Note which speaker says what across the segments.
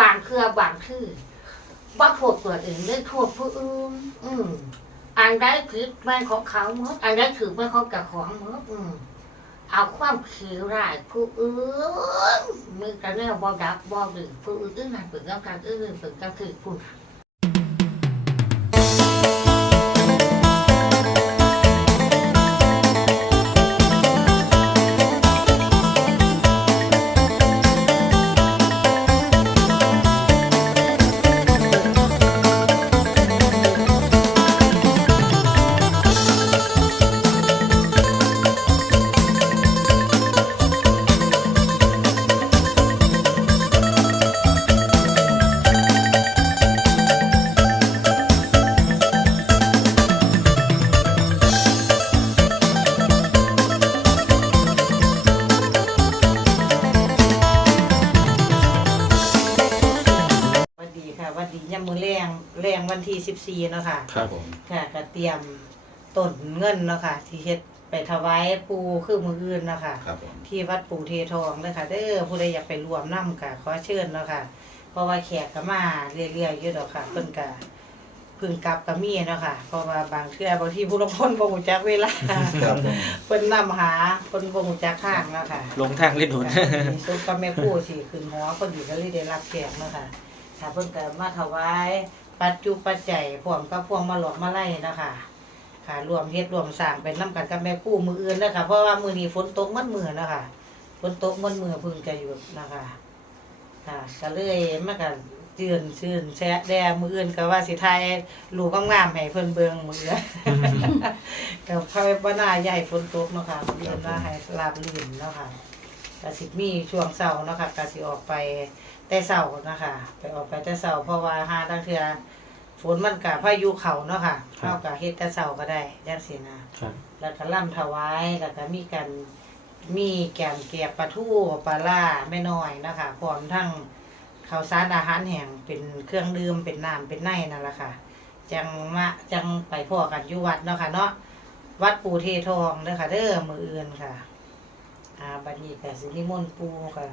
Speaker 1: บางเครือบางชื่อว่าโทษตัวเองได้โทษผู้อื่นอืมอันได้ผิดแม่ของเขาเมื่ออันได้ถือแม่ของกับของเมื่ออืมเอาความขี้ร้ายผู้อื่นมือกันเนี่ยบอดับบอดึงผู้อื่นนั่นเป็นกับการอื่นเป็นกับถือผู้นั้น
Speaker 2: วันที่สิบสี่เนาะค่ะ
Speaker 3: ครับผม
Speaker 2: ค่ะก็เตรียมต้นเงินเนาะค่ะ ที่เฮ็ดไปถวายปูคือมืออื่นเนาะค่ะ
Speaker 3: ครับผม
Speaker 2: ที่วัดปู่เททองเลยค่ะเด้อผู้ใดอยากไปรวมน้ำค่ะขอเชิญเนาะค่ะ เพราะว่าแขกก็มาเรื่อยๆอยู่ดอกค่ะเพิ่นก็เพึ่งกลับก็มีเนาะค่ะ เพราะว่าบางเทื่อบางทีผู้ลางคนบ่ฮู้จักเวลา
Speaker 3: ครับผม
Speaker 2: เพิ่นนำหาเพิ่นบ่ฮู้จักทางเนาะค่ะ
Speaker 4: ลงทางเล่นหนุน
Speaker 2: สุกกับแม่ครู่สิขึ้นหอพอดีก็เลยได้รับแขกเนาะค่ะถ้าเพิ่นก็มาถวาย ปัจจุปัจจัยพร้อมกับพวงมาหลอกมาไล่เนาะค่ะค่ะรวมเฮ็ดรวมสร้างเป็นน้ำกันกับแม่ครู่มืออื่นเด้อค่ะ เพราะว่ามื้อนี้ฝนตกมันมือเนาะค่ะฝนตกมันมือเพิ่งจะหยุดนะคะ ค่ะก็เลยมันก็จืนชื่นแซะแดมืออื่นก็ว่าสิทายลูกงามๆให้เพิ่นเบิ่งมื้ออื่นก็ภาวนาน่าใหญ่ฝนตกเนาะค่ะมื้ออื่นว่าให้ราบรื่นเนาะค่ะ กสิมีช่วงเสาร์เนาะค่ะกสิออกไปแต่เสาร์นะคะไปออกไปแต่เสาร์เพราะว่าหาทางเทือฝนมันกับพายุเขาเนาะค่ะ
Speaker 4: ครับ
Speaker 2: เข้ากับเฮ็ดแต่เสาร์ก็ได้จังซี่นะ ครับ แล้วก็ล่ำถวายแล้วก็มีกันมีแกงเกียบปลาทูปลาล่าแม่น้อยนะคะพร้อมทั้งข้าวสารอาหารแห้งเป็นเครื่องดื่มเป็นน้ำเป็นไนนั่นแหละค่ะ จังมาจังไปพ่อกันอยู่วัดเนาะค่ะเนาะวัดปูเททองเด้อค่ะเด้อมืออื่นค่ะ อาบัดนี้ก็สินิมนต์ปู่ค่ะ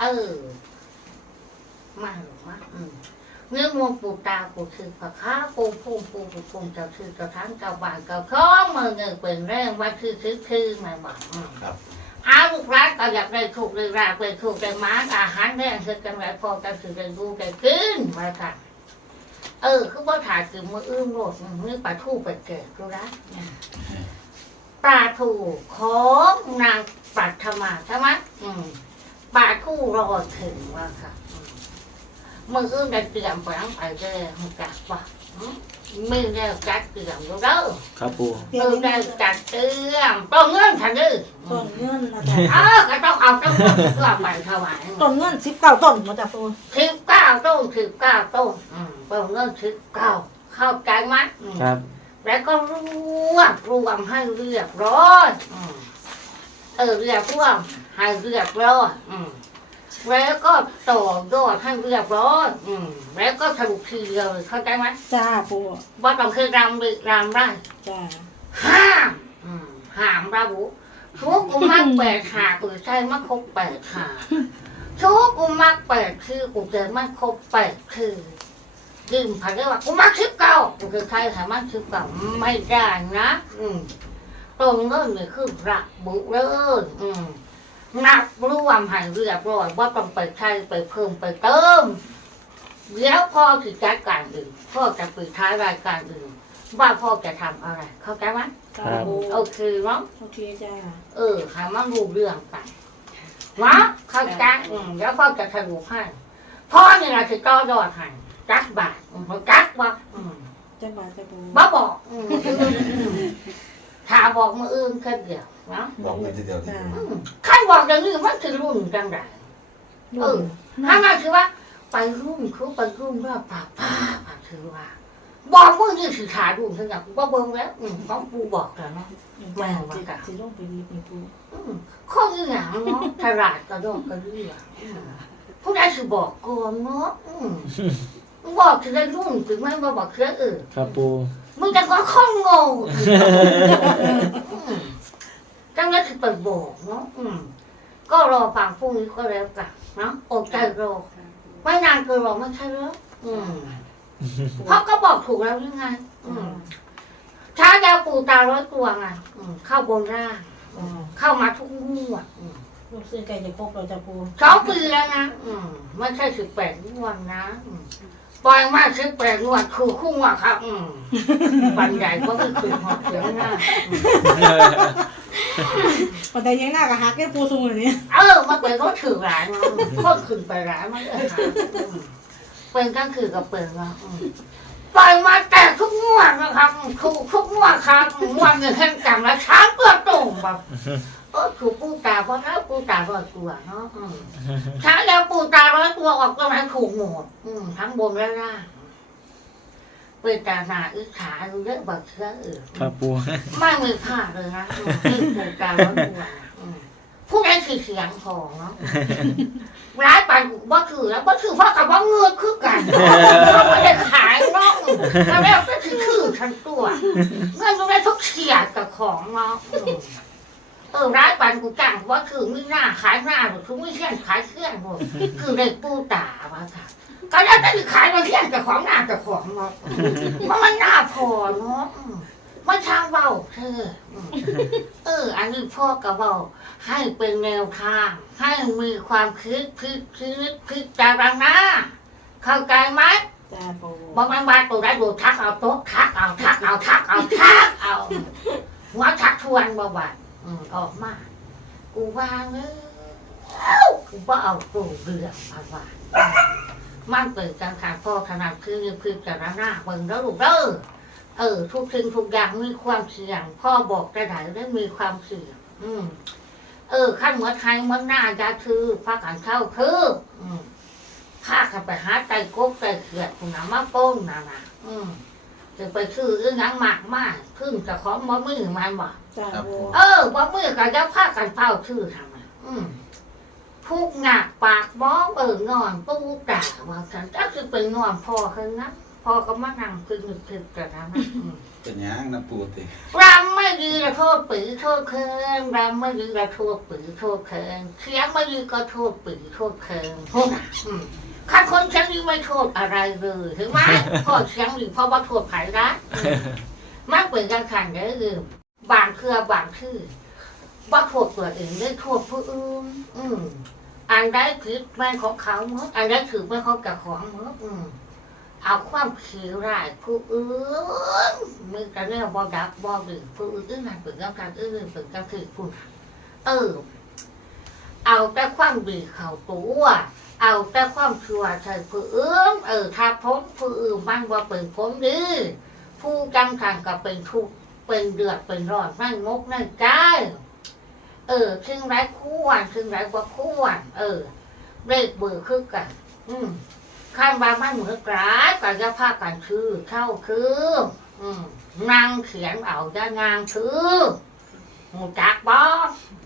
Speaker 1: เออมาหรือมาอืม เนื้อมวงปูตาปูคือผักข้าปูพุ่มปูปูพุ่มเจ้าคือเจ้าทั้งเจ้าบ้านเจ้าข้องมือเงินเป็นแรงว่าคือคือคือมาบอกอืม
Speaker 3: ครับ
Speaker 1: เอาลูกร้านก็อยากได้ถูกเลยราบเลยถูกเลยมาอาหารแรงคือกันไรพอกันคือกันดูกันขึ้นมาค่ะเออ คือว่าถ่ายคือมืออื้มโลดมือปลาทูไปเกิดดูนะปลาทูของนางปัทมาใช่ไหมปลาทูรอถึงว่าค่ะ มมืออื้มได้เตรียมไปทั้งไปเลยหัวจักว่าอืมมือได้จัดเตรียมดูเด้อ
Speaker 4: ครับปู
Speaker 1: มือได้จัดเตรียมต้องเงื่อนทันดื้อ
Speaker 5: ต้นเงินนะจ๊ะ
Speaker 1: เออก็ต้องเอาต้องเพื่อไปถวาย
Speaker 5: ต้นเงินสิบเก้าต้นมาจ้ะปู
Speaker 1: สิบเก้าต้นสิบเก้าต้นอืมต้องเงื่อนสิบเก้าเข้าใจไหมอืม
Speaker 4: ครับ
Speaker 1: แล้วก็รวบรวมให้เรียบร้อยอืมเออเรียบรวมให้เรียบร้อยอืม แล้วก็ต่อยอดให้เรียบร้อยอืมแล้วก็สรุปทีเดียวเลยเข้าใจไหม
Speaker 5: จ้าปู
Speaker 1: ว่าต้องคือรำหรือรำไร
Speaker 5: จ้า
Speaker 1: ห้ามอืมห้ามระบุทุกอุมักแปดหาอือใช่มักครบแปดหาทุกอุมักแปดคืออุเจอมันครบแปดคือดื่มผันเรียกว่าอุมักชิบเก้าอุคือใครสามารถชิบเก้าไม่ได้นะ อืมตรงนั้นนี่คือระบุเลยอืม นับรวมให้เรียบร้อยว่าต้องไปใช้ไปเพิ่มไปเติมแล้วพ่อถึงจัดการอื่นพ่อจะปิดท้ายรายการอื่นว่าพ่อจะทำอะไร เข้าใจไหม
Speaker 5: จ้าปู
Speaker 1: โอเคเนาะ
Speaker 5: โอเคจ้า
Speaker 1: เออหามารู้เรื่องไปวะเข้าใจอืมแล้วพ่อจะสรุปให้พ่อเนี่ยนะคือต้อยอดให้จักบาทอืมจักว่าอืม
Speaker 5: จ้าบาจ้าปู
Speaker 1: บ้าบอกอืม ถ้าบอกมืออื่นแค่เดียวเนาะ
Speaker 3: บอกเลยทีเดียวที
Speaker 5: จ้า
Speaker 3: เดียว
Speaker 1: อืมขั้นบอกอย่างนี้มันคือรุ่นจังไรเออถ้ามันคือว่า ไปรุ่นเขาไปรุ่นว่าป่าป้าป่าคือว่า บอกมึงนี่สิขาดูทั้งอย่างกูบ่เบิ่งแล้วอืมของกูบอกแล้วเนาะ
Speaker 5: แม่ว่าสิลงไปรีบนี่ปู
Speaker 1: อืมข้ออีหยังเนาะฉลาดกระโดดกระเดื่ออืมผู้ใดสิบอกก่อนเนาะอืม บอกถึงได้รุ่งถึงไม่มาบอกเชื่อเออ
Speaker 3: ครับปู
Speaker 1: มึงจะก็ข้องงงอืมจังนั้นคือเปิดบอกเนาะอืม ก็รอฟังพรุ่งนี้ก็แล้วกันเนาะอดใจรอไม่นานเกินรอไม่ใช่เหรออืมเพราะก็บอกถูกแล้วยังไง อืมช้ายาวปูตาร้อยตัวไงอืมเข้าบนร่างอืมเข้ามาทุกงวดอืม
Speaker 5: ลูกซื้อไก่จะพกเราจะปู
Speaker 1: สองปีแล้วนะ อืมไม่ใช่สิบแปดงวดนะอืม ปล่อยมาสิบแปดงวดคือคู่งวดครับ อืมบันใหญ่ก็ไม่คือหอเสียงหน้าอืม
Speaker 5: ปัจจัยยังหน้ากับฮักแค่ปูสูงเลยเนี่ย
Speaker 1: เออมาเป็นรถถือร้านมาคนขึ้นไปร้านมาเลยค่ะอืมเป็นก็คือกับเป็นว่าอืมปล่อยมาแต่ทุกงวดนะครับทุกทุกงวดครับงวดเงินแห่งจำแล้วช้างเปลือกตุ่มแบบ เออถูกปูตาเพราะถ้าปูตาร้อยตัวเนาะอืมช้างแล้วปูตาร้อยตัวออกก็มาถูกหมดอืมทั้งบนและล่างเป็นตาหนาอึขาดูเยอะแบบเชื่อเออ
Speaker 3: ครับปู
Speaker 1: ไม่มีค่าเลยนะอืมที่ปูตาร้อยตัวอืมผู้นั้นคือเสียงของเนาะร้ายไปบ่ถือแล้วบ่ถือเพราะกับว่าเงือกคือกันเขาไม่ได้ขายเนาะแล้วแล้วก็คือคือทั้งตัวเงินตรงนั้นทุกเฉียดกับของเนาะอืม เออร้ายปันกูจ้างว่าคือไม่น่าขายหน้าหรือคือไม่เที่ยงขายเครื่องหมดคือได้ปูตาว่าค่ะก็แล้วแต่ขายมาเที่ยงกับของหน้ากับของเนาะอืมมันมันน่าพอเนาะมมันช่างเบาเธอเออ อันนี้พ่อกับเบาให้เป็นแนวทาง ให้มีความคิดพิคิดพิจารณาเข้าใจไหม
Speaker 5: จ้าปู
Speaker 1: บอกมันมาตัวได้ดูทักเอาโต๊ะทักเอาทักเอาทักเอาทักเอาหัวทักทวนบ่บ่า อืมออกมา กูว่าเออกูว่าเอาตัวเรื่องมาว่ามันเปิดการขาดพ่อขนาดคือพิจารณาเบิ่งแล้วลูกเด้อเออ ทุกสิ่งทุกอย่างมีความเสี่ยง พ่อบอกกระไดได้มีความเสี่ยง อืม เออขั้นเมือไทยเมือนหน้าจะคือพากันเข้าคืออืมพากันไปหาไก่กบไก่เขียดคุณน้ำมาโป้งน่ะนะอืม จะไปซื้อเรื่องยังมากมากขึ้นกับของบ่มือมันบ่
Speaker 5: จ้าปู
Speaker 1: เออบ่มือก็จะพากันเฝ้าชื่อทำไมอืมพูกหนักปากบ้องเอองอนปูตาว่ากันก็คือเป็นงอนพ่อคือนะพ่อก็มานั่งคือนึกถึงกันนะอืม
Speaker 4: เป็นหยังนะปูติ
Speaker 1: รำไม่ดีละโทษปีโทษเคิงรำไม่ดีละโทษปีโทษเคิงเสียงไม่ดีก็โทษปีโทษเคิงโทษนะอืม ข้าคนเสียงดีไม่โทษอะไรเลยถึงไหมพอเสียงดีเพราะว่าโทษไผ่ละมากเป็นการขันได้คือบางเครือบางชื่อว่าโทษตัวเองได้โทษผู้อื่นอืมอันได้ผิดแม่ของเขาเมื่ออันได้ถือแม่ของกับของเมื่ออืมเอาความขี้ร้ายผู้อื่นมือกันเนี่ยบอดับบอดึงผู้อื่นนั่นเป็นกำการอื่นเป็นกำคือผู้นั้นเออเอาแต่ความดีเขาตัว เอาแต่ความชั่วใส่ผู้อื่นเออถ้าพ้นผู้อื่นมันว่าเป็นพ้นดีผู้จังขังก็เป็นทุกเป็นเดือดเป็นร้อนนั่งกนั่งใจเออซึ่งไรควรซึ่งไรว่าควรเออเลขเบอร์คือกัน อืมขั้นบางมันเหมือนกราดก็จะพากันคือเข้าคือ อืมนางเขียนเอาจะนางคือหมูจักบอ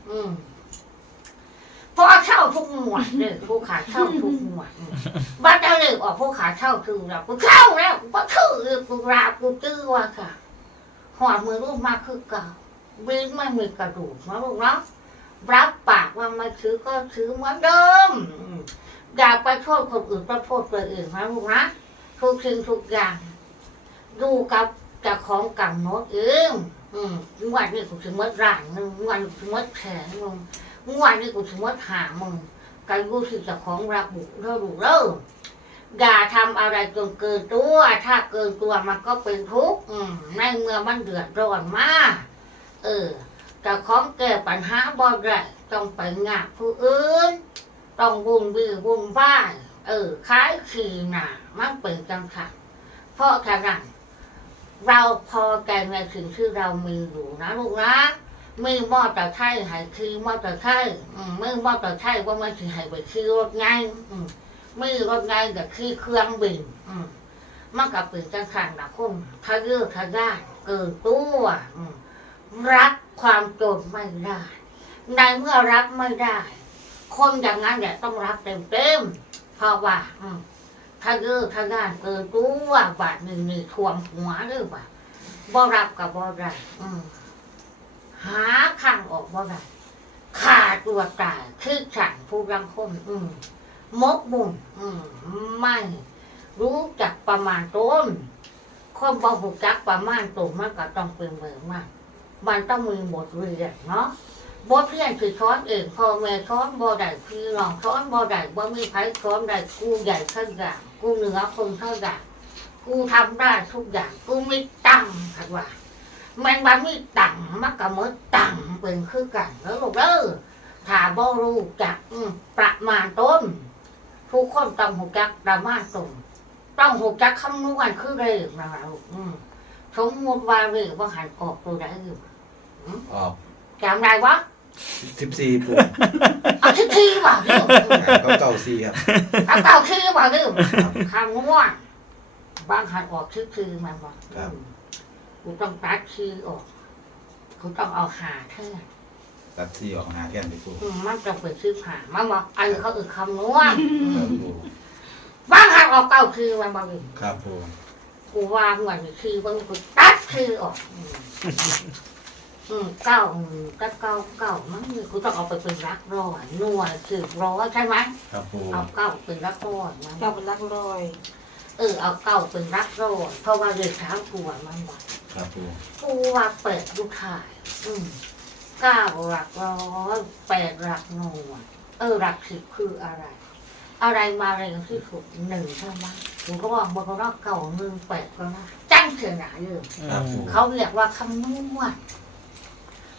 Speaker 1: อืม พอเช่าทุกหมวดเลยผู้ขาเช่าทุกหมวดบ้านเจ้าเลยออกผู้ขาเช่าคือเรากูเข้าแล้วกูก็คือกูราบกูตื้อว่าค่ะหอดมือรูปมาคือเก่าวิ่งไม่มีกระดูกนะลูกเนาะรับปากว่าม่ซื้อก็ซื้อเหมือนเดิมอย่าไปโทษคนอื่นก็โทษตัวเองนนะลูกนะทุกสิ่งทุกอย่างดูกับเจะของกำหนดเองอืมวันนี้กูถึงวัดร่างหนึ่งวันถึงวัดแขนมึง งวันนี้กูถึงวัดหามึงการรู้สึกเจะของระบุเริ่ดูเริ่อย่าทำอะไรจนเกินตัว ถ้าเกินตัวมันก็เป็นทุกข์ในเมื่อมันเดือดร้อนมาก เออเจะของแก้ปัญหาบ่ได้ต้องไปงาผู้อื่น ต้องวุ่นวี่วุ่นวายเออคล้ายขี่หนามันเป็นจังค่ะเพราะฉะนั้นเราพอใจในสิ่งที่เรามีอยู่นะลูกนะ มีมอเตอร์ไซค์ให้ขี่มอเตอร์ไซค์อืมมือมอเตอร์ไซค์ว่ามันสิให้ไปขี่รถไงอืมมือรถไงกับขี่เครื่องบินอืมมันกับเป็นจังขันนะคงทะเยอทะยานเกินตัวอืมรักความจนไม่ได้ในเมื่อรักไม่ได้ คนอย่างนั้นเนี่ยต้องรักเต็มเต็มๆเพราะว่าทะเยอทะยานเกินตัวบาดหนึ่งนี่ทวมหัวหรือเปล่าบ่รับกับบ่ได้ หาข้างออกบ่ได้ขาดตัวตายคือฉันผู้รังคนอืมมกบุญอืมไม่ รู้จักประมาณต้นคนบ่หูจักประมาณต้นมันก็ต้องเป็นเหมือนมันมันต้องมีบทเรียนเนาะบทเรียนคือช้อนเองพ่อแม่ช้อนบ่ได้พี่น้องช้อนบ่ได้บ่มีไผช้อนได้กูใหญ่เท่าอย่างกูเหนือคนเท่าอย่างกูทำได้ทุกอย่างกูไม่ตังค์คันว่า มันว่ามีตังค์มันก็เหมือนตังค์เป็นคือกันแล้วลูกเด้อถ้าบ่รู้จักอืมประมาณต้นทุกคนต้องหูจักประมาณต้นต้องหูจักคำนวณคือเร็วนะคะลูกอืมสมมติว่าเร็วว่าหันออกตัวได้อยู่
Speaker 3: ออก
Speaker 1: จำได้วะ
Speaker 3: สิบสี่ปู
Speaker 1: เอาที่ทีว่าเร็ว
Speaker 3: ก็เก่าสี่ครับ
Speaker 1: เอาเก่าทีว่าเร็วคำนวณบางหันออกที่ทีมันบอ กกูต้องตัดทีออกกูต้องเอาหาเท่า
Speaker 3: ตัดสี่ออกหาแค่นไปปู
Speaker 1: อืมมันจะเป็นชื่อผ่ามันบอกอันนี้เขาเออคำนวณ
Speaker 3: ครับปู
Speaker 1: บางหันออกเก่าทีมันบอกเลย
Speaker 3: ครับปู
Speaker 1: กูวางเหมือนทีบางกูตัดทีออกอืมอืมเก้าอืมก็เก้าเก้ามันนี่กูต้องเอาไปเป็นรักร้อยหน่วยสิบร้อยใช่ไหม
Speaker 3: ครับปู
Speaker 1: เอาเก้าเป็นรักร้อยมัน
Speaker 5: เก้าเป็นรักรอย
Speaker 1: เออเอาเก้าเป็นรักร้อยเพราะว่าเด็กเช้ากลัวมันบอก
Speaker 3: ครับปู
Speaker 1: กูว่าเปิดลูกขาย อืมเก้าหลักร้อยแปดหลักหน่วยเออหลักสิบคืออะไร อะไรมาเร็วที่สุดหนึ่งใช่ไหมผมก็บอกบอกว่าเก่าหนึ่งแปดก็นะจังเสียหนาอยู่
Speaker 3: ครับปู
Speaker 1: เขาเรียกว่าคำนวณ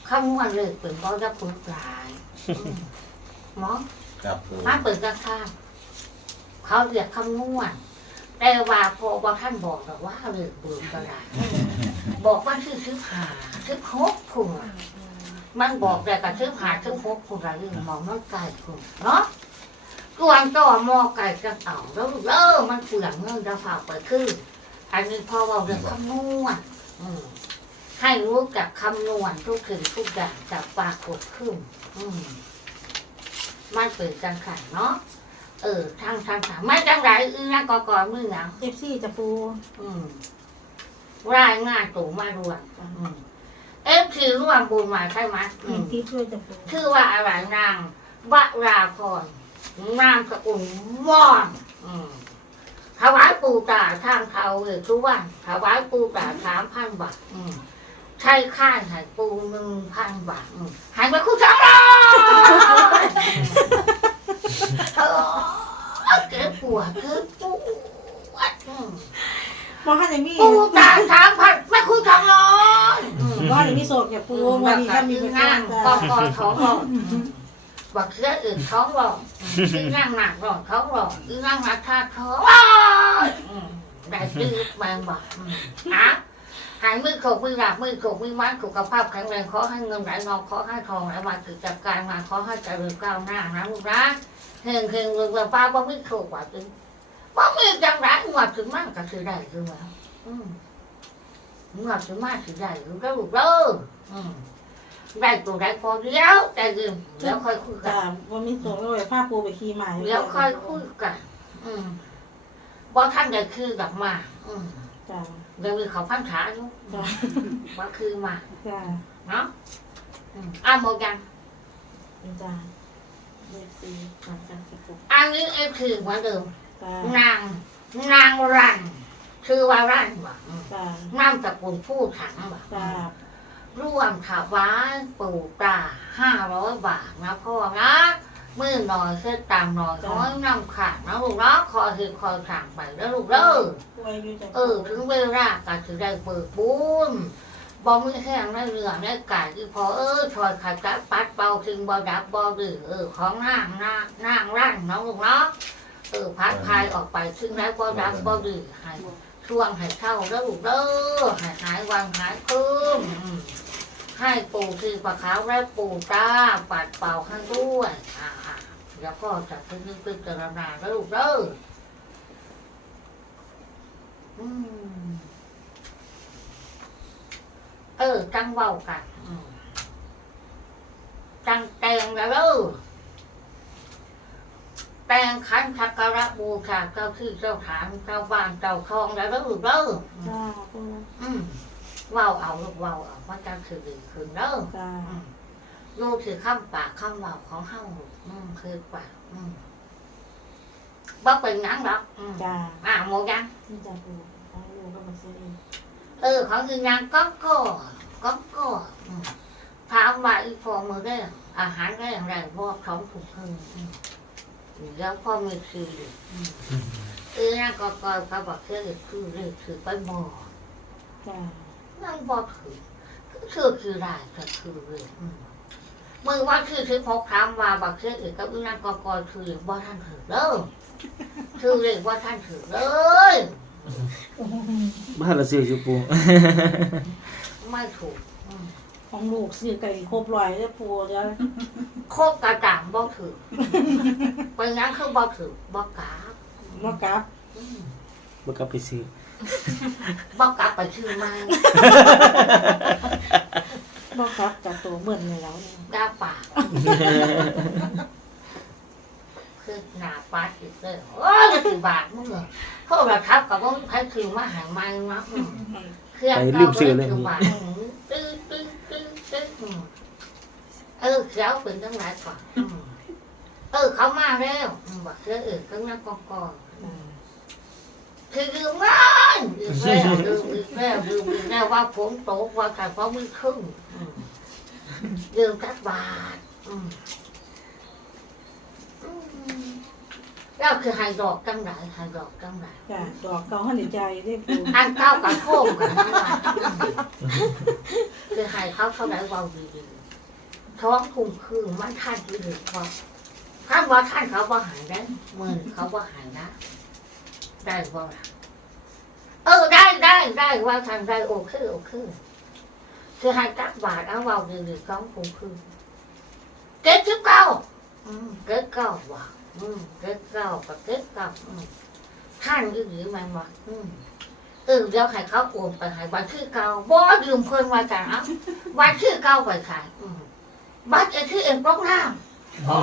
Speaker 1: คำนวณเลยเป็นเพราะจะปึกหลายอืมหมอ
Speaker 3: ครับปู
Speaker 1: มาเปิดกระข้างเขาเรียกคำนวณแต่ว่าพอว่าท่านบอกแบบว่าเรื่องปืนก็ได้ บอกว่าชื่อชื่อหาชื่อครบคุณมันบอกแต่กับชื่อหาชื่อครบคุณอะไรมองมันไกลคุณเนาะกวนก็มอไก่กระเต่าแล้วเออมันเปลืองเงินจะฝากไปขึ้นอันนี้พอเราเรื่องคำนวณอืมให้รู้จักคำนวณทุกสิ่งทุกอย่างจะปรากฏขึ้นอืมมันเปิดกันขันเนาะเออทางทางทางไม่จังไรอือนะกอกอมือหนาว
Speaker 5: เอฟซีจะปู
Speaker 1: อืม รายงานตู่มารวมอืมเอฟคือร่วมบุญมาใช่ไหมอื
Speaker 5: เห็น
Speaker 1: ม
Speaker 5: ที่ช่วยจะปู
Speaker 1: ชื่อว่าอะไรนางวราพรนามสกุลว่อนอืมถวายปูตาทางเขาเลยทุกวันถวายปูตาสามพันบาทอืมใช้ค่าใหายปูหนึ่งพันบาทอืมใหายไปคู่สองร้อยเออเก็บปวดเก็บปวดอืม
Speaker 5: มองให้ในมี
Speaker 1: ปูตาสามพันไม่คู่สองร้อยอืม
Speaker 5: มองให้ในมีโศกอย่าปูวันนี้ถ้ามีเป็น
Speaker 1: งาน
Speaker 5: จ้าก
Speaker 1: องท้องหลอดบักเสื้ออื่นท้องหลอดที่นั่งหนักหลอดท้องหลอดที่นั่งหนักท่าท้องได้ซื้อแมงบอกฮะหายมือขกมือหลับมือขกมือมัดสุขภาพแข็งแรงขอให้เงินไหลนองขอให้ทองไหลมากิจการงานขอให้เจริญก้าวหน้านะลูกนะเฮงเฮงเรื่องป้าบ่มีโชคว่าจึง บ่มีจังไรงวดถึงมันก็สิได้คือว่าอืมงวดถึงมันสิได้คือก็ลูกเด้ออืมได้ตัวได้พอเดียวแต่ยืมเดี๋ยวค่อยคุยกั
Speaker 5: จ้านวันมีโศกเลยผ้าปูไปขี่มา
Speaker 1: เดี๋ยวค่อยคุยกันอืมบ่ท่านได้คือกับมา อืม
Speaker 5: จ้า
Speaker 1: เดี๋ยวมีเขาพันขาอยู่
Speaker 5: จ้า
Speaker 1: ว่าคือมา
Speaker 5: จ้า
Speaker 1: เนาะอืมอะหมดยัง
Speaker 5: จ้าเอฟซีจ้าจ้าจะปู
Speaker 1: อันนี้เอฟคือเหมือนเดิม
Speaker 5: จ้านา
Speaker 1: ง นางรันชื่อว่ารันบ่อืม
Speaker 5: จ้า
Speaker 1: น้ำตระกูลผู้ถังบ่
Speaker 5: จ้า
Speaker 1: ร่วมถวายปู่ตาห้าร้อยบาทนะพ่อนะมือหน่อยเส้นตามหน่อยขอให้น้ำขาดนะลูกเนาะคอยคือคอยสั่งไปแล้วลูกเด้อ
Speaker 5: ป่วยอยู่จ้า
Speaker 1: เออถึงเวลาก็จะได้เปิดบุญบ่มือแห้งในเรือในกายที่พอเออถอยขาดจัดปัดเบาถึงบ่ดับบ่ดื้อเออของนางนางนางร่างเนาะลูกเนาะ เออพัดพายออกไปถึงแล้วบ่ดับบ่ดื้อให้ช่วงให้เข้าแล้วลูกเด้อให้หายวังหายคืมให้ปู่คือปลาขาวและปู่ตาปัดเป่าให้ด้วยอ่าแล้วก็จะพึ่งพิจารณาแล้วลูกเด้ออืมเออจังเว้ากันจังแตงแล้วเด้อ แตงขันสักการะบูชาเจ้าที่เจ้าฐานเจ้าบ้านเจ้าคลองแล้วเด้อเด้อ
Speaker 5: จ้าปู
Speaker 1: อืมเว้าเอาลูกเว้าเอาว่าจะถือดีขึ้นเด้อ
Speaker 5: จ้า
Speaker 1: อืมลูกคือคำปากคำเว้าของเฮาลูกอืมคือปากอืมบ่เป็นหยังหรอกอืม
Speaker 5: จ้า
Speaker 1: อ่าโมยัง
Speaker 5: นี่จ้าปูเอาลูกก็มาซื้อเอง
Speaker 1: เออของคือยังก็ก็ก็ก็อืมถามว่าอีพอมือได้อาหารได้อย่างไรพวกของถูกพึงอืม แล้วพ่อมีคืออยู่อืมเออนั่นก็ก็ก็บอกคือคือเรื่องคือไปหมอ
Speaker 5: จ้า
Speaker 1: นั่นบอกคือคือคือไรก็คือเรื่องอืมมือว่าคือคือพกถามว่าบอกคืออีกก็อีนั่นก็ก็คือบ่ท่านถือเด้อคือเรื่องว่าท่านถือเลย
Speaker 4: บ้านเราซื้ออยู่ปู
Speaker 1: ไม่ถูกอืม
Speaker 5: ของลูกซื้อไก่ครบร้อยได้อปูเดี๋ยว
Speaker 1: โคกกระจ่างบ่ถือไปงั้นคือบ่ถือบ่กราบ
Speaker 5: มากลับ
Speaker 1: อืม
Speaker 4: บ่กลับไปซื้อ
Speaker 1: บ่กลับไปชื่อไม่
Speaker 5: มากลับจากตัวเหมือนในแล้วเนี่ย
Speaker 1: ดาปากคือหน้าปาดอีกเลยโอ้ยสิบาทมึงเหรอเพราะว่าทับกับว่าใครคือมาหาไม้มาอืมเครื่องเก่าเลย คือบาทอืมตึ๊ เออเขียวเป็นจังไรก่อนอืมเออ เขามาแล้วอืมบอกเชื่อเออก็นั่งกองกอง
Speaker 5: อืม
Speaker 1: คือลืมงานลืมแล้วลืมอีกแล้วลืมอีกแล้วว่าฝนตกว่าแต่เพราะมือครึ่งอืมลืมกักบาทอืมอืมแล้วคือไฮดอกจังไหนไฮดอกจังไหน
Speaker 5: จ้าดอกเก่าหันใจได้อปู
Speaker 1: อันเก้ากับโค้งกันทั้งวันคือไฮเขาเท่าไหร่ว่าดีๆ ท้องคุมคือมันท่านดีหรือพอท่านว่าท่านเขาว่าหายได้มือเขาว่าหายนะได้บ่ล่ะเออได้ได้ได้ว่าทางได้โอเคโอเคคือให้จักบาทเอาเบาดีดีของผมคือเก็ดสิบเก้าเก็ดเก้าว่ะเก็ดเก้ากับเก็ดเก้าท่านยืดมันว่ะอืมเออเดี๋ยวให้เขาโอนไปให้วันชื่อเก่าบ่ยืมเพิ่นมาจากเอาวันชื่อเก่าไปขายอืม บัตรไอ้ที่เอ็มปรองน้ำโอ้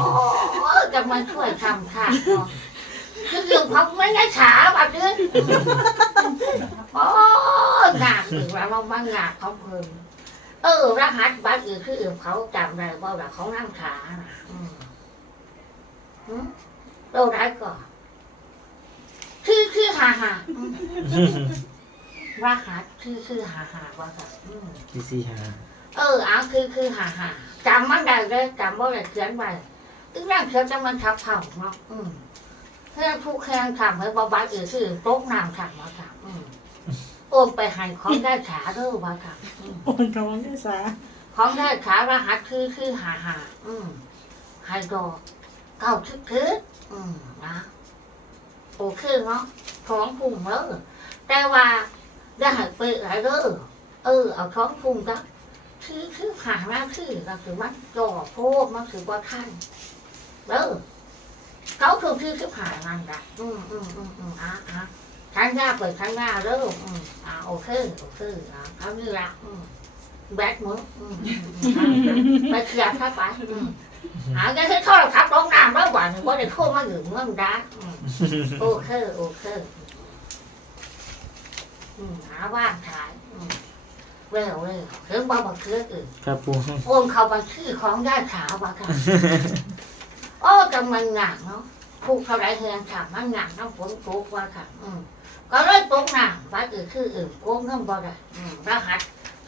Speaker 1: จะมาช่วยทำค่ะเนาะคืออยู่เขาไม่ได้ฉาแบบนี้โอ้หนักหรือว่าเราบางหนักเขาเพิ่มเออรหัสบัตรอื่นคืออื่นเขาจำได้ว่าแบบเขานั่งขาน่ะอืมหืมเราได้ก่อนคือคือหาหาอืมรหัสคือคือหาหาว่าแบบอืม
Speaker 4: ที่สี่หา
Speaker 1: เออเอาคือคือหาหาจำมันได้เลยจำว่าได้เขียนไว้ตึงนั่งเขียนจะมันทับเผ่าเนาะอืมเพื่อนผู้แข่งทำให้บาบาอื่นคือโต๊ะน้ำทำมาทำอืมโอนไปใหายของได้ขาเด้อว่าทำอืม
Speaker 5: โอนท้องด้วยสา
Speaker 1: ของได้ขารหัสคือคือหาหาอืมไฮดอกเก้าทึกทึกอืมนะโอเคเนาะท้องพุ่งเด้อแต่ว่าได้หายไปหลายเด้อเออเอาท้องพุ่งก็ คือคือหาน้าที่ก็คือมันจ่อโพกมันคือว่าท่านเออเขาคือคือคือผ่านมันกะอืมอืมอืมอืมอะอะชั้นหน้าเปิดชั้นหน้าเริ่มอืมอะโอเคโอเคอะเขานี่ละอืมแบทมึงอืมอืมอืมอะไปเคลียร์ข้าไปอืมหาจะให้โทษครับลงน้ำแล้วหวานว่าได้โทษมาอยู่เมืองด้าอืมโอเคโอเคอืมหาว่างถ่าย อืมเร็วเร็วเรื่องบ้าบักเคืออื่น
Speaker 4: ครับปู
Speaker 1: โอนเข้าบัญชีของญาติขาวว่าค่ะโอ้กำมันหนักเนาะผูกเท่าไรเฮือนถามมันหนักน้ำฝนตกว่าค่ะ อืมก็เลยตกหนักบ้านอื่นคืออื่นโกงเงินบ่ได้อืมรหัส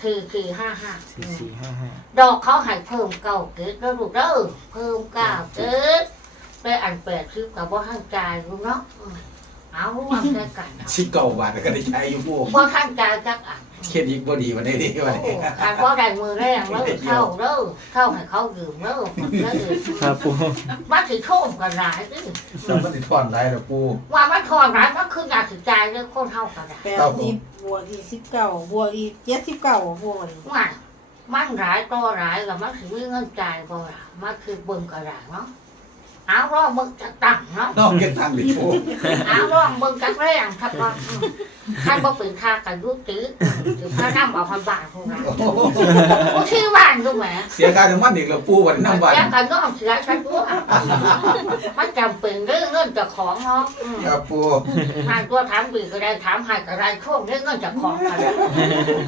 Speaker 1: คือคือห้าห้า
Speaker 4: สี่สี่ห้าห้า
Speaker 1: ดอกเขาให้เพิ่มเก้าเกิดแล้วลูกเด้อเพิ่มเก้าเกิดไปอันแปดคือกับว่าท่านจ่ายรู้เนาะอืมเอารู้ว่าได้กันเนาะ
Speaker 3: สิเก่าบาทก็ได้ใช้อยู่พวก
Speaker 1: ว่าท่านจ่ายจักอัน
Speaker 3: เครดิตบ่ดีวันนี้ดีวัน
Speaker 1: โอ้
Speaker 3: นี้
Speaker 1: การพ่อได้มือแรงแล้วเข้าเด้อเข้าให้เขาดื่มแล้วแล้วเออ
Speaker 4: ครับปู
Speaker 1: มาถือโชมกันหลายดิ
Speaker 3: แล้วมันสิทอนได้ล่ะปู
Speaker 1: ว่ามันทอนหลายมันคืออยากถือใจเรื่องคนเท่ากันได้
Speaker 5: แปดสิบบวกอีกสิบเก้าบวกอีกเจ็ดสิบเก้าบวกอีก
Speaker 1: ว่ามันหลายต่อหลายแล้วมันถือมีเงินจ่ายบ่ล่ะมันคือเบิ่งกระดาษเนาะ เอาร่องมึงจะตั้งเนาะ
Speaker 3: นอกเก็บตังค์ดิปู
Speaker 1: เอาร่องมึงจะแรงครับว่าอืมท่านบ่เป็นข้ากันยุติถือพระน้ำเอาพันบาทพวกเรา
Speaker 3: โอ้โห
Speaker 1: โอ้ที่บ้านดูไหม
Speaker 3: เสียการถึงมันอีกแล้วปูวันน้ำวัน
Speaker 1: แล้วกันก็เสียกันด้วยมันจำเป็นเรื่องเงินเจะของเนาะอืม
Speaker 3: ครับปู
Speaker 1: ทางตัวถามบีก็ได้ถามใหายก็ได้ช่วงเรื่องเงินเจะของกัน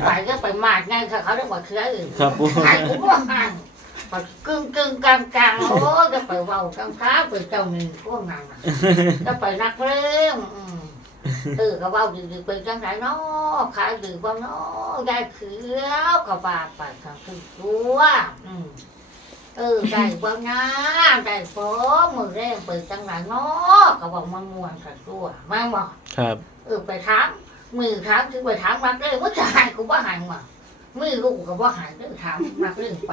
Speaker 1: ไปก็ไปมากไงค่ะเขาเรียกว่าเสืออื่น
Speaker 4: ครับปู
Speaker 1: หายกูว่าห่าง กึ่งกึ่งกลางกลางโอ้จะไปเว้ากลางค้าไปเจ้าหนึ่งพวกนั้นน่ะจะไปนักเล่มอืมเออก็เว้าดีๆไปจังไรเนาะขายดีบ่เนาะได้เขียวก็บาไปทางคือตัวอืมเออได้บ่นะได้ฟอมือแรงไปจังไรเนาะก็บอกมันม่วนกันตัวมาบอก
Speaker 4: ครับ
Speaker 1: เออไปถามมือถามถึงไปถามมักเลยว่าจะหายกูว่าหายมา มือลูกก็ว่าหายเรื่องถามมักเรื่องไป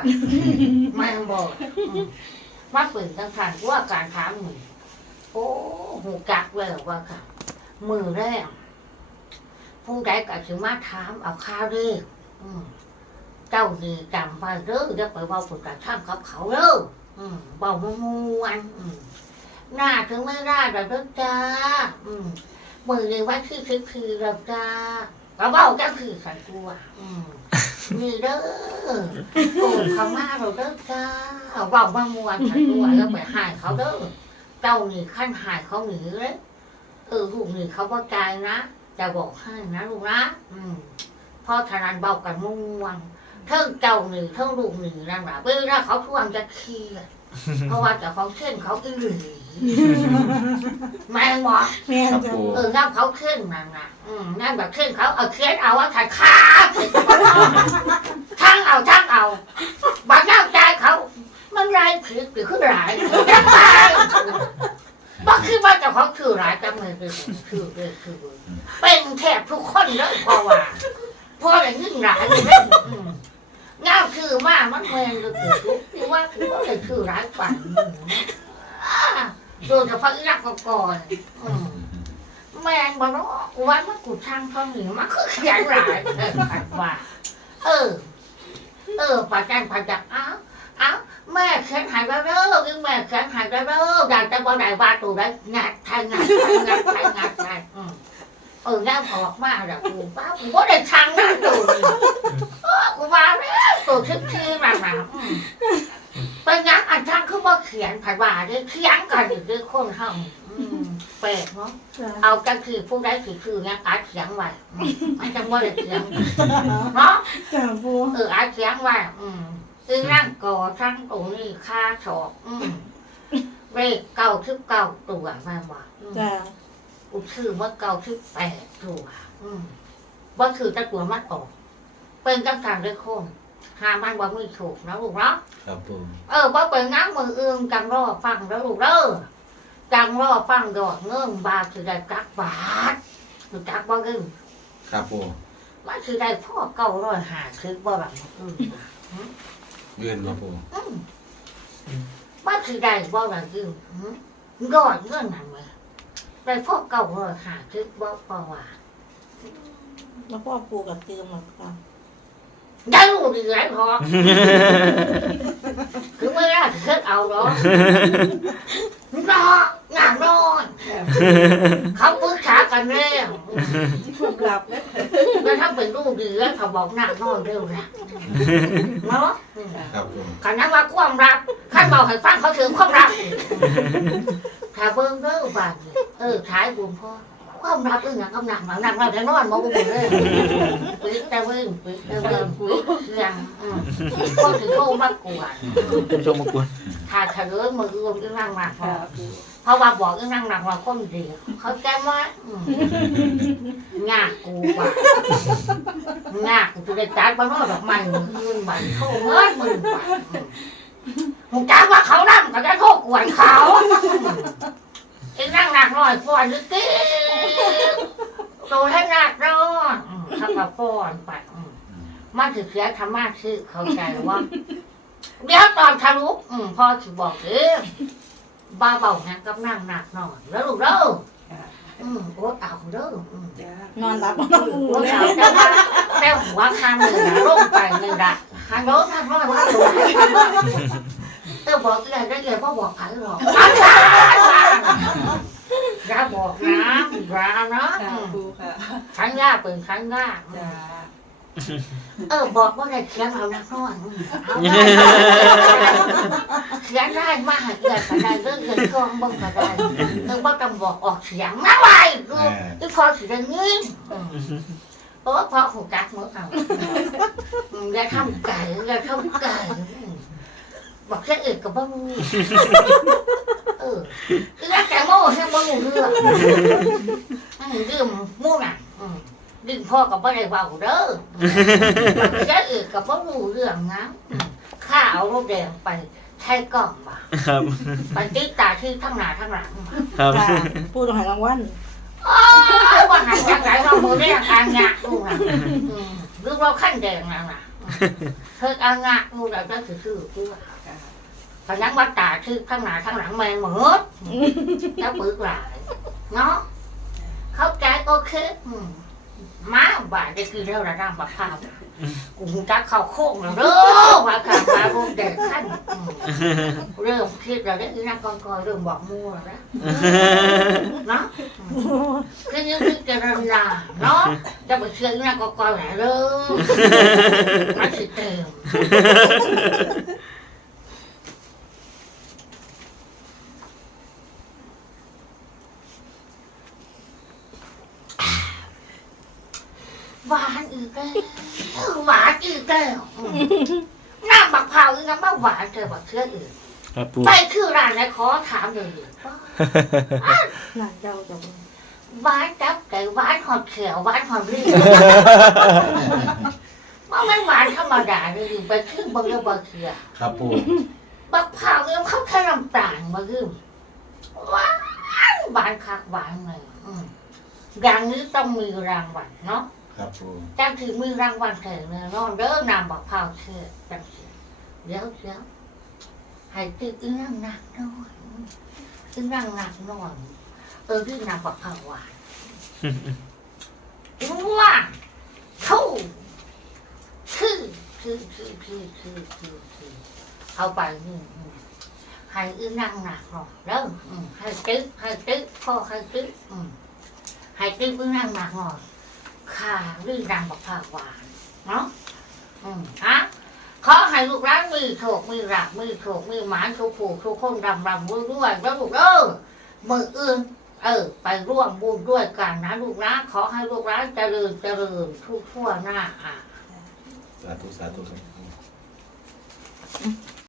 Speaker 1: ไม่บอกอืมมักเป็นจังทันว่าการถามมือโอ้หูกักเลยว่าค่ะ มือแรกผู้ใดก็ถึงมาถามเอาข้าวเด้ออืมเจ้าดีจำไปเด้อจะไปว่าผลการทำกับเขาเด้ออืมเบามมวนอืมหน้าถึงไม่ได้แต่เด้อจ้ามือเลยว่าคือคือคือเราจ้า เราเบ้าก็คือสันตัวอืมมีเด้อโอ้เขามาเราเด้อจ้าเอาเบ้ามามวนสันตัวแล้วไปหายเขาเด้อเจ้าหนีขั้นหายเขาหนีเลยเออลูกหนีเขาว่าใจนะจะบอกให้นะลูกนะอืมพ่อทนานเบากันม่วงเท่งเจ้าหนีเท่งลูกหนีนั่นแหละเวลาเขาทวงจะเครียดเพราะว่าแต่ของเช่นเขาอีหลี แม่งบอก
Speaker 5: แม่น
Speaker 3: ครับ
Speaker 5: จ้ะ
Speaker 3: ปู
Speaker 1: เออนั่งเขาขึ้นนั่นน่ะอืมนั่งแบบขึ้นเขาเอาเคสเอาว่าขาขาช่างเอาช่างเอาบักนั่งใจเขา มันไรผิดหรือขึ้นหลายจังไปบักคือว่าเจะเขาคือหลายจังเลยคือคือคือคือเป็นแทบทุกคนเลยเพราะว่าเพราะอะไรยิ่งหลายเลยเนี่ยอืมงามคือมากมันแมนเลยคือคือว่าคือว่าอะไรคือหลายฝันอ่าโดยเฉพาะอีรักก่อนอืม แมงบอกว่าวันมันกูช่าง เท่านี้มันคือเขียนหลายผัดว่า เออ เออปาจันปาจักอ้าวอ้าวแม่เขียนหายไปเด้อยิ่งแม่เขียนหายไปเด้ออยากจะบอกไหนว่าตูได้งัดไทยงัดไทยงัดไทยงัดไทยอืมเออย่าออกมาแล้วกูป้ากูก็ได้ช่างนั่นตูนี่เออกูว่าแล้วตูชิบชีมามาอืม เป็นยังอันช่างคือว่าเขียนผัดว่าได้เขียนกันอยู่ด้วยคนห้องอืมแปลกเนาะ
Speaker 5: จ้ะ
Speaker 1: เอาก็คือผู้ได้คือคือเนี่ยอัดเสียงไว้อืมมันจะว่าได้เสียงเนาะ
Speaker 5: จ้ะปู
Speaker 1: เอออัดเสียงไว้อืมคือนั่งก่อทั้งตรงนี้ค่าชอกอืมเลขเก้าสิบเก้าตัวมาว่าอืม
Speaker 5: จ้ะ
Speaker 1: อุชื่อว่าเก้าสิบแปดตัว อืมว่าคือตะตัวมันออก เป็นกำลังเลยคน หามันว่ามือถูกนะลูกเนาะ
Speaker 3: ครับปู
Speaker 1: เออว่าเป็นงั้นมืออื่นจังรอฟังแล้วลูกเด้อจังรอฟังดอกเงื่งบาทคือได้กักบาทคือกักบ่อึ้ง
Speaker 3: ครับปู
Speaker 1: มันคือได้พ่อเก้าร้อยหาคือบ่หลังอืม
Speaker 3: เงินมาปู
Speaker 1: อืมมันคือได้บ่หลังอืมอืมยอดเงินนั่นไหมได้พ่อเก้าร้อยหาคือบ่พอว่า
Speaker 5: แล้วพ่อปูกับเติมหรอกค่ะ
Speaker 1: ได้รู้ดีไรพอคือไม่ได้เช็ดเอาหรอกนอนงานนอนเขาปรึกษากันเรื่อง
Speaker 5: ถูกหลับเลย
Speaker 1: แล้วถ้าเป็นลูกดีแล้วเขาบอกหนักนอนเร็วนะเนาะ
Speaker 3: ครับปู
Speaker 1: ขันนั้นว่าความรักขันบอกให้ฟังเขาถึงความรักถ้าเบิ่งเด้อบ้านนี่เออขายบุญพ่อ ความรักเรื่องอย่างกำหนักหนักหนักเราจะนอนมองบุญเลยปิดแต่เบิ่งปิดแต่เบิ่งปิดเสียงอืมคนถึงโทรมากวน
Speaker 4: ท่านผู้ชมมากวน
Speaker 1: ถ้าเฉลยมือรวมอีนั่งหนักพอเพราะว่าบอกอีนั่งหนักว่าคนเดียวเขาแก้ว่าอืมงากกูว่ะงากกูจะได้จัดบ้านนอกดอกไม้มือยืนบันโทษเมื่อมือบันมึงจ้าว่าเขานั่งก็จะโทษกวนเขา นั่งหนักหน่อยฟอนนึกตีโตให้หนักนอนอืมถ้ากับฟอนไปอืมมันถือเสียธรรมะชื่อเข้าใจว่า เดี๋ยวตอนทะลุอืมพ่อถือบอกเองบ้าเบานะกับนั่งหนักหน่อยแล้วลูกเด้ออืมโอ้เอาเด้ออืม
Speaker 5: นอนหลับแล้วปู
Speaker 1: โอ้
Speaker 5: เลย
Speaker 1: เอาแต่ว่าแต่หัวข้างหนึ่งนะลงไปหนึ่งละข้างโน้นข้างน้อยว่าตัว เออบอกอะไรได้เลยพ่อบอกใครหรอกอย่าบอกนะอย่านะ
Speaker 5: ค่ะปูค่ะ
Speaker 1: ครั้งยากเป็นครั้งยาก
Speaker 5: จ้า
Speaker 1: เออบอกว่าได้เขียนเอานักน้อยเอาเขียนได้มากเกิดก็ได้เรื่องเงินทองบ้างก็ได้เออว่าต้องบอกออกเสียงนะไว้ดูที่พอสิได้เงินโอ้พอหูกักมือเอาอย่าทำไก่อย่าทำไก่ บอกแค่อื่นกับบ้างเออแล้วแกโม่แค่บ้างเรื่องเรื่องมู่น่ะดึงพ่อกับบ้านไรเบาเด้อแค่อื่นกับบ้างเรื่องนะข้าเอารถแดงไปใช้กล่องมา
Speaker 4: ครับ
Speaker 1: ไปติดตาที่ทั้งหน้าทั้งหลังมา
Speaker 4: ครับ
Speaker 5: ค่ะปูต้องให้รางวัล
Speaker 1: โอ้ยว่าหันจากไหนมามือได้อาการงะลูกนะอืมหรือว่าขั้นแดงนะนะเธออางะลูกเราจะถือชื่อคือว่า พนังวัดตาที่ข้างหน้าข้างหลังแมงหมดแล้วปึกหลายเนาะเข้าใจโอเคอืมมาบ่ายได้คือเรื่องระดับบักข้าวกูจะเข้าโค้งแล้วเด้อว่าการมาลูกเด็กขั้นอืมเริ่มคิดแล้วได้อีนักกองกอยเริ่มบอกมั่วแล้วนะเนาะคือยังคือจะรำลาเนาะจะไปเชื่อหน้าก็ก่อยแหละเลยมันสิเต็มหวาน อีกแล้วหวานอีกแล้วอืมน้ำบักเผาอีกแล้วมาหวานเจอบักเชื่ออื่น
Speaker 4: ครับปู
Speaker 1: ไปคือร้านไหนขอถามเลยว่า
Speaker 5: หลานเจ้าจ้ะปู
Speaker 1: หวานจับไก่หวานหอมเขียวหวานหอมรีว่ามันหวานธรรมดาเลยไปขึ้นบางเรื่องบางเขีย
Speaker 3: ครับปู
Speaker 1: บักเผาเรื่องเขาแค่น้ำตาลมาลืมหวานหวานคักหวานเลยอืมอย่างนี้ต้องมีรางวัลเนาะ
Speaker 3: ครับปู
Speaker 1: จังถือมีรางวัลแถมเลยนอนเด้อนำบักเผาเชื่อจังเสียเดี๋ยวเดี๋ยวให้ตื่นอึ้งนั่งหนักหน่อยอึ้งนั่งหนักหน่อยเออที่นำบักเผาหวานว่าเขาคือคือคือคือคือคือคือเอาไปนี่ให้อื้อนั่งหนักหน่อยแล้วอืมให้ตึ๊กให้ตึ๊กพ่อให้ตึ๊กให้ตึ๊กอื้อนั่งหนักหน่อย ขาลื่นดังบักผากหวาน เนาะอืมฮะขอให้ลูกร้านมือโฉกมือหลักมือโฉกมือหมานทุกผู้ทุกคนรำรำด้วยด้วยแล้วลูกเออมืออื่นเออ ไปร่วมบุญด้วยกันนะลูกนะขอให้ลูกร้านเจริญเจริญทุกทั่วหน้าอะ
Speaker 3: สาธุสาธุครับ